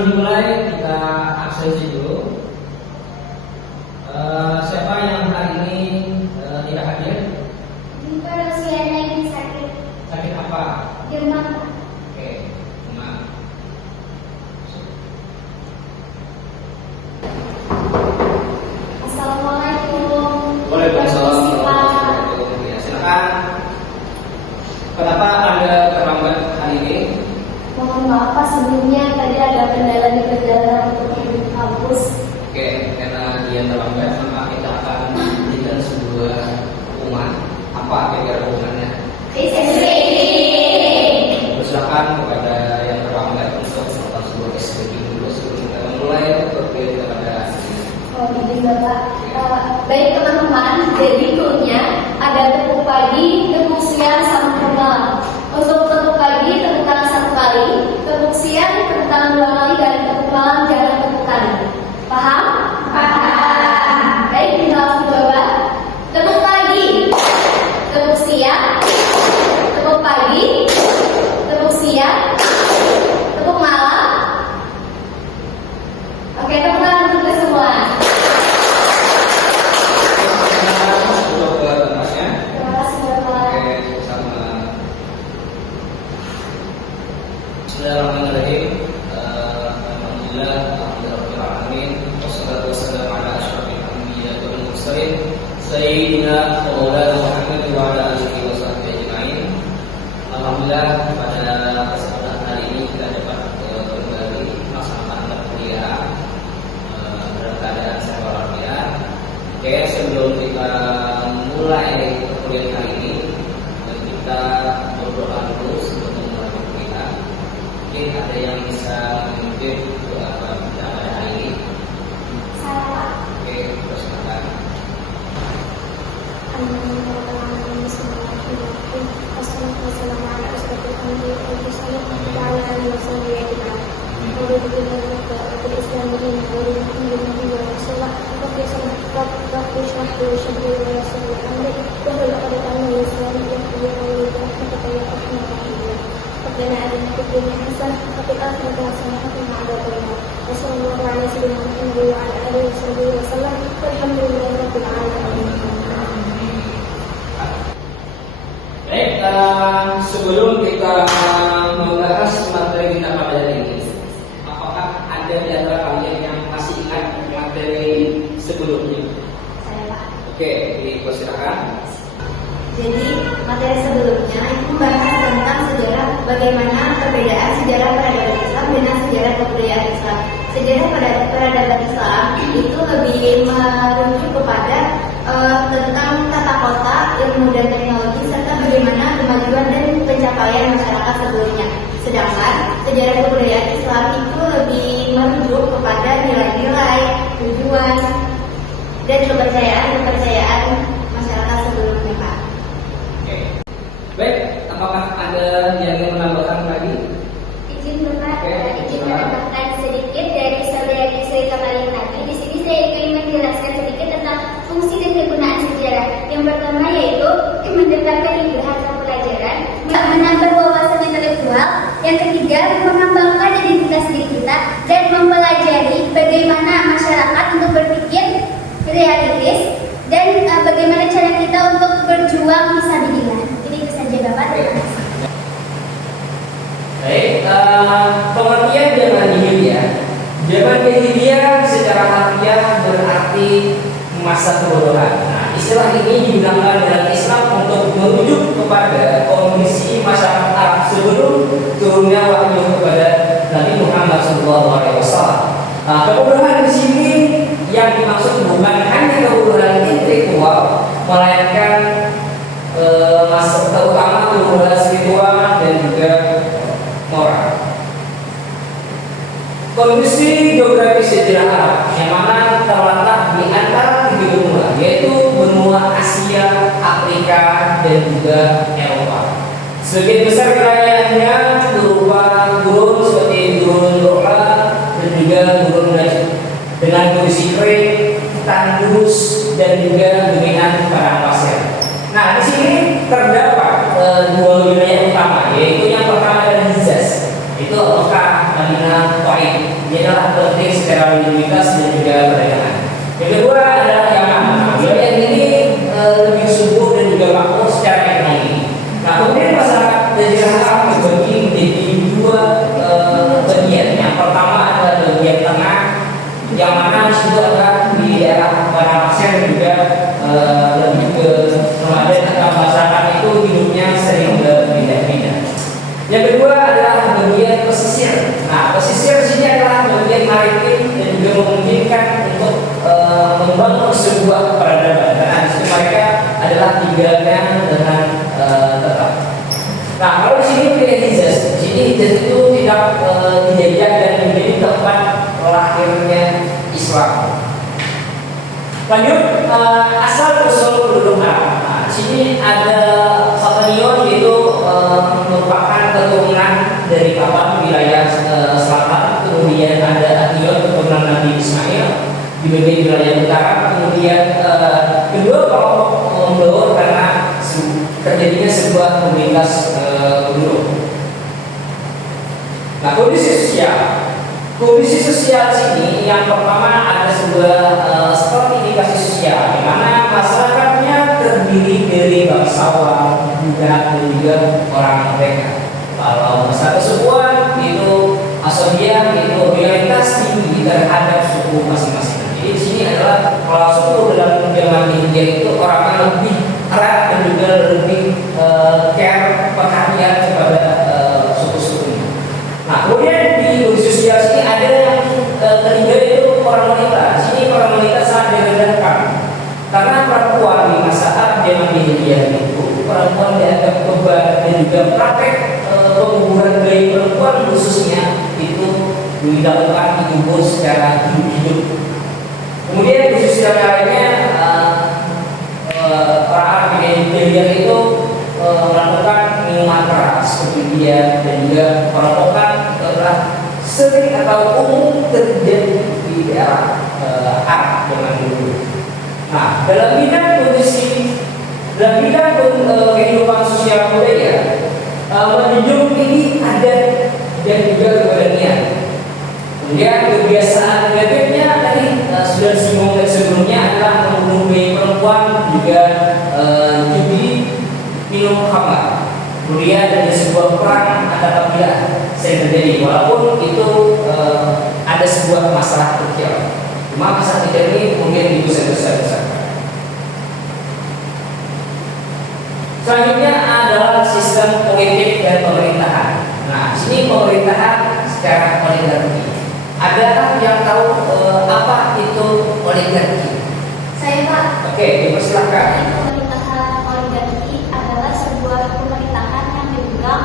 Sebelum mulai kita absensi dulu. Siapa yang hari ini tidak hadir? Jika usianya ini sakit. Sakit apa? Demam. Oke, demam. Assalamualaikum. Waalaikumsalam. Ya, silakan. Kenapa Anda terlambat hari ini? Mohon maaf Pak, sebelumnya tadi ada kendala di perjalanan untuk menuju kampus. Oke, karena dia terlambat, maka kita akan memberikan sebuah hukuman. Apa kira-kira hukumannya? Silakan kepada yang terlambat untuk melakukan sebuah SPG dulu sebelum kita memulai terpilih kepada Oh, izin Bapak. Baik teman-teman, jadi cluenya ada tepuk pagi, tepuk siang, sama tepuk malam. Untuk tepuk pagi, tepuk tangan 1 kali, tepuk siang, tepuk tangan 2 kali, dan tepuk malam jangan tepuk kali. Paham? Paham. Baik, kita langsung coba. Tepuk pagi, tepuk siang, tepuk pagi, tepuk siang, tepuk malam. Oke, tepuk tangan untuk kita semua. untuk ke tempatnya. Terima kasih Bapak. Oke, sama. Bismillahirrahmanirrahim. Alhamdulillah, alhamdulillah alamin. Wassalatu wassalamu ala asyrofil anbiya wal mursalin sayyidina wa maulana Muhammad wa ala alihi wa sahbihi ajma'in. Alhamdulillah pada kesempatan hari ini kita dapat kembali melaksanakan kuliah dalam keadaan sehat walafiat. Oke, sebelum kita mulai perkuliahan hari ini, kita berdoa dulu sebelum memulai kuliah. Mungkin ada yang bisa memimpin doa kita pada hari ini. Saya Pak. Oke, persilakan. Baik, sebelum kita membahas materi kita pada hari ini, apakah ada di antara kalian yang masih ingat materi sebelumnya? Saya Pak. Oke, dipersilakan. Jadi materi sebelumnya itu membahas tentang sejarah, bagaimana perbedaan sejarah peradaban Islam dengan sejarah kebudayaan Islam. Sejarah peradaban Islam itu lebih merujuk kepada tentang tata kota, ilmu dan teknologi, serta bagaimana kemajuan dan pencapaian masyarakat sebelumnya. Sedangkan sejarah kebudayaan Islam itu lebih merujuk kepada nilai-nilai, tujuan, dan kepercayaan masyarakat sebelumnya, Pak. Oke. Baik, apakah ada yang ingin menambahkan lagi? Izin Bapak, Oke, izin silakan. menambahkan sedikit dari cerita kalian tadi. Di sini saya ingin menjelaskan sedikit tentang fungsi dan kegunaan sejarah. Yang pertama yaitu mendekatkan ilmu pelajaran, menambah wawasan intelektual. Yang ketiga, mengembangkan identitas diri kita dan mempelajari bagaimana masyarakat untuk berpikir realistis dan bagaimana cara kita untuk berjuang fisabilillah. Jadi itu saja Bapak. Terima kasih. Baik, pengertian zaman jahiliyah. Zaman jahiliyah secara harfiah berarti masa kebodohan. Nah, istilah ini digunakan dalam Islam untuk merujuk kepada kondisi masyarakat Arab sebelum turunnya wahyu kepada Nabi Muhammad SAW. Nah, kebodohan di sini yang dimaksud bukan hanya kebodohan intelektual, melainkan terutama kebodohan spiritual dan juga moral. Kondisi geografis sejarah Arab yang mana terletak di antara tiga benua, yaitu benua Asia, Afrika, dan juga Eropa. Sebagian besar wilayahnya berupa gurun seperti gurun Lola dan juga gurun Najd, dengan kondisi kering, tandus, dan juga dominan padang pasir. Nah, di sini terdapat dua wilayah utama, yaitu yang pertama adalah Hijaz, itu Mekah, Madinah, Taif, tidak dijajah dan menjadi tempat lahirnya Islam. Lanjut, asal usul penduduk Arab. Nah, di sini ada Satanion, yaitu merupakan keturunan dari kapal wilayah selatan. Kemudian ada Ation, keturunan Nabi Ismail di bagian wilayah utara. Kemudian kedua kelompok membaur karena terjadinya sebuah komunitas penduduk. Nah, kondisi sosial sini yang pertama ada sebuah stratifikasi sosial di mana masyarakatnya terdiri dari bangsawan, budak, dan juga orang mereka. Kalau masyarakat kesukuan itu asobian itu loyalitas tinggi terhadap suku masing-masing. Jadi di sini adalah kalau suku dalam zaman India itu orang lebih erat dan juga lebih care perhatian kepada suku-suku. Nah, kemudian di kondisi sosial sini ada yang ketiga itu orang wanita. Di sini orang wanita sangat direndahkan karena perempuan di masa Arab zaman India itu perempuan dianggap beban dan juga praktek penguburan bayi perempuan khususnya itu dilakukan dikubur secara hidup. Kemudian kondisi sosial lainnya orang Arab di India itu melakukan minuman keras seperti dia dan juga perampokan telah sering atau umum terjadi di daerah Arab zaman dulu. Nah, dalam bidang kehidupan sosial budaya menjunjung tinggi adat dan juga keberanian. Kemudian kebiasaan negatifnya tadi sudah disinggung sebelumnya adalah membunuh bayi perempuan, juga judi, minum khamar. Kemudian ada sebuah perang antar kabilah sering terjadi, walaupun itu ada sebuah masalah kecil. Cuma masalah kecil ini kemudian dibesar-besarkan. Selanjutnya adalah sistem politik dan pemerintahan. Nah, sini pemerintahan secara oligarki. Adakah yang tahu apa itu oligarki? Saya, Pak. Oke, dipersilakan. Pemerintahan oligarki adalah sebuah pemerintahan yang dipegang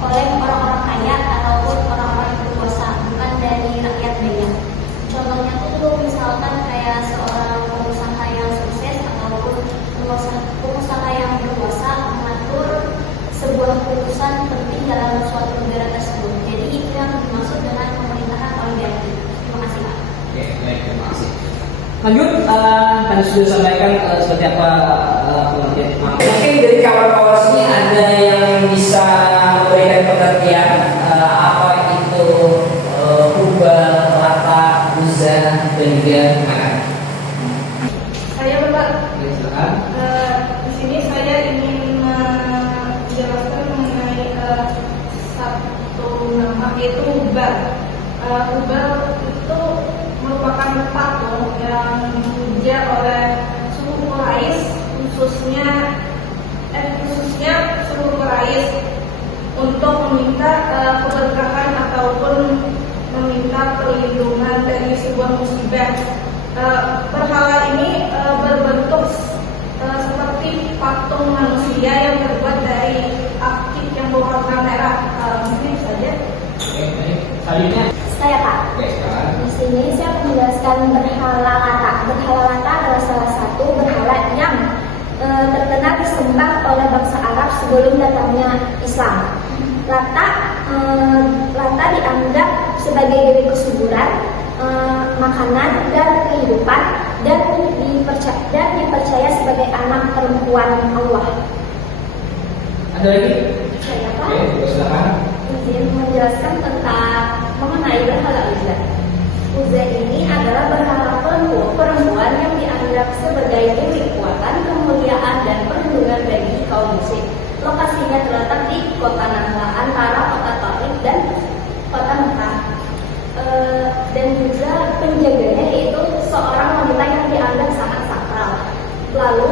oleh orang-orang kaya ataupun orang-orang yang berkuasa, bukan dari rakyat banyak. Contohnya itu misalkan kayak seorang pengusaha yang sukses ataupun pengusaha yang berkuasa mengatur sebuah keputusan penting dalam suatu negara tersebut. Jadi itu yang dimaksud dengan pemerintahan oligarki. Terima kasih, Pak. Oke, baik, terima kasih. Lanjut, tadi sudah sampaikan seperti apa pengertian. Mungkin dari kawan-kawan sini ada yang bisa memberikan pengertian apa itu hubal, rata, uzza, dan juga mana? Saya, Bapak. Silakan. Di sini saya ingin menjelaskan mengenai satu nama, yaitu hubal. Hubal itu merupakan patung yang dipuja oleh suku Quraisy, khususnya suku Quraisy untuk meminta keberkahan ataupun meminta perlindungan dari sebuah musibah. Berhala ini berbentuk seperti patung manusia yang terbuat dari akik yang berwarna merah. Mungkin saja. Oke, baik. Selanjutnya. Saya, Pak. Oke, sekarang. Di sini saya menjelaskan berhala Lata. Berhala Lata adalah salah satu berhala yang terkenal disembah oleh bangsa Arab sebelum datangnya Islam. Lata dianggap sebagai dewi kesuburan, makanan dan kehidupan, dan dipercaya sebagai anak perempuan Allah. Ada lagi? Saya, Pak. Oke, silakan. Izin menjelaskan tentang mengenai berhala Uzza. Uzza ini adalah berhala perempuan yang dianggap sebagai dewi kekuatan, kemuliaan, dan perlindungan bagi kaum muslim. Lokasinya terletak di kota Nakhla antara kota Taif dan kota Mekah. Dan juga penjaganya yaitu seorang wanita yang dianggap sangat sakral. Lalu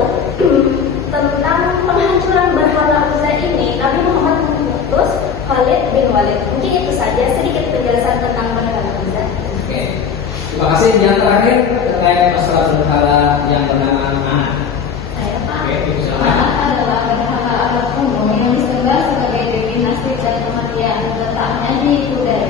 tentang penghancuran berhala Uzza ini, Nabi Muhammad mengutus Khalid bin Walid. Mungkin itu saja sedikit penjelasan tentang berhala Uzza. Oke, terima kasih. Yang terakhir terkait masalah berhala yang bernama Ma'at. Saya, Pak. Oke, silakan. Ma'at adalah berhala alat umum yang disembah sebagai dewi nasib dan kematian. Letaknya di Kudair.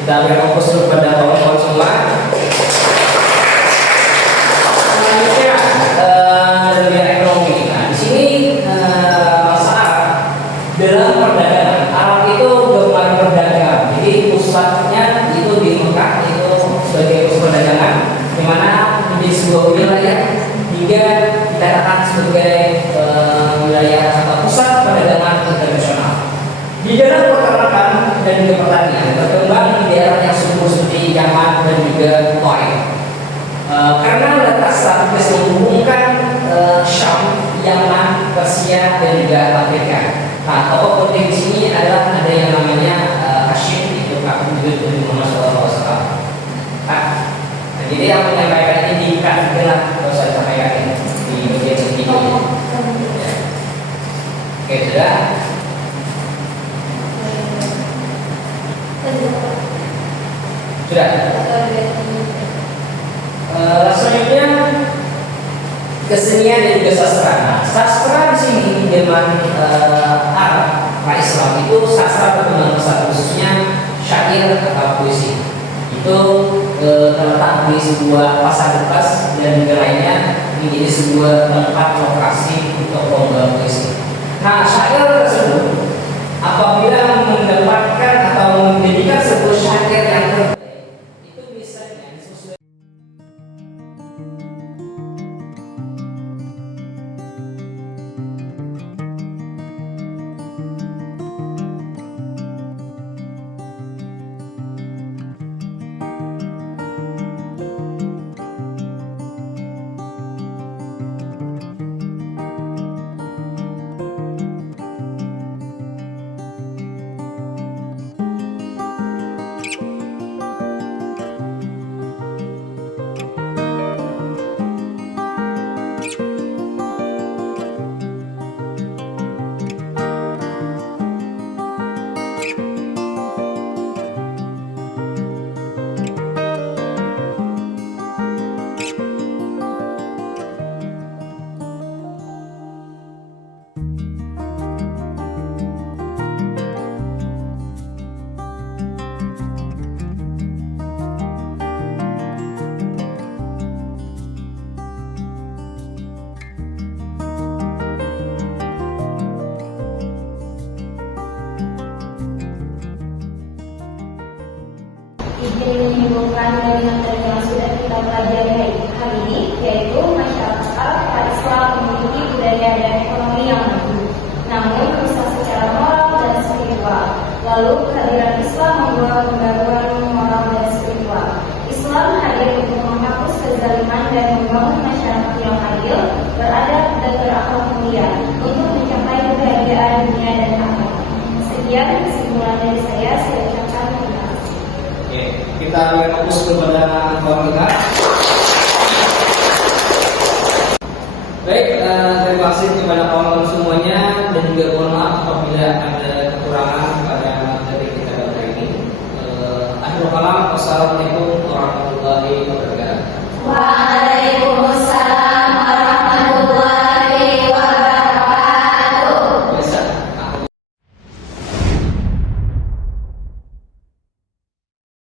Kita beri fokus kepada kawan-kawan semua. Selanjutnya bagian ekonomi. Nah, di sini bahasa Arab dalam perdagangan. Arab itu gemar berdagang. Jadi pusatnya itu di Mekah, itu sebagai pusat perdagangan, di mana menjadi sebuah wilayah hingga dikatakan sebagai wilayah atau pusat perdagangan internasional. Di dalam peternakan dan juga pertanian berkembang di daerah yang subur seperti Yaman dan juga Taif. Karena letak strategis menghubungkan Syam, Yaman, Persia dan juga Afrika. Nah, tokoh penting di sini adalah ada yang namanya Hashim, itu kakak juga dari Muhammad SAW. Nah, jadi yang menyampaikan ini dikatakan kalau saya sampaikan di bagian ini. Oke, sudah. Sudah. Selanjutnya kesenian dan juga sastra. Nah, sastra di sini di zaman Arab, Islam itu sastra berkembang besar, khususnya syair atau puisi. Itu terletak di sebuah pasar bekas dan juga lainnya menjadi sebuah tempat lokasi untuk lomba puisi. Nah, syair tersebut apabila mendapatkan atau menjadikan sebuah syair yang terbaik, itu biasanya sesuai. Izin menyambungkan dari materi yang sudah kita pelajari hari ini, yaitu masyarakat Islam memiliki budaya dan ekonomi yang maju, namun rusak secara moral dan spiritual. Lalu kehadiran Islam membawa pembaruan moral dan spiritual. Islam hadir untuk menghapus kezaliman dan membangun masyarakat yang adil, beradab dan berakhlak mulia untuk mencapai kebahagiaan dunia dan akhirat. Sekian kesimpulan dari saya ucapkan terima kasih. Oke, kita fokus kepada kawan kita. Baik, terima kasih kepada kawan-kawan semuanya dan juga mohon maaf apabila ada kekurangan pada materi kita hari ini. Akhirul kalam, wassalamualaikum warahmatullahi wabarakatuh.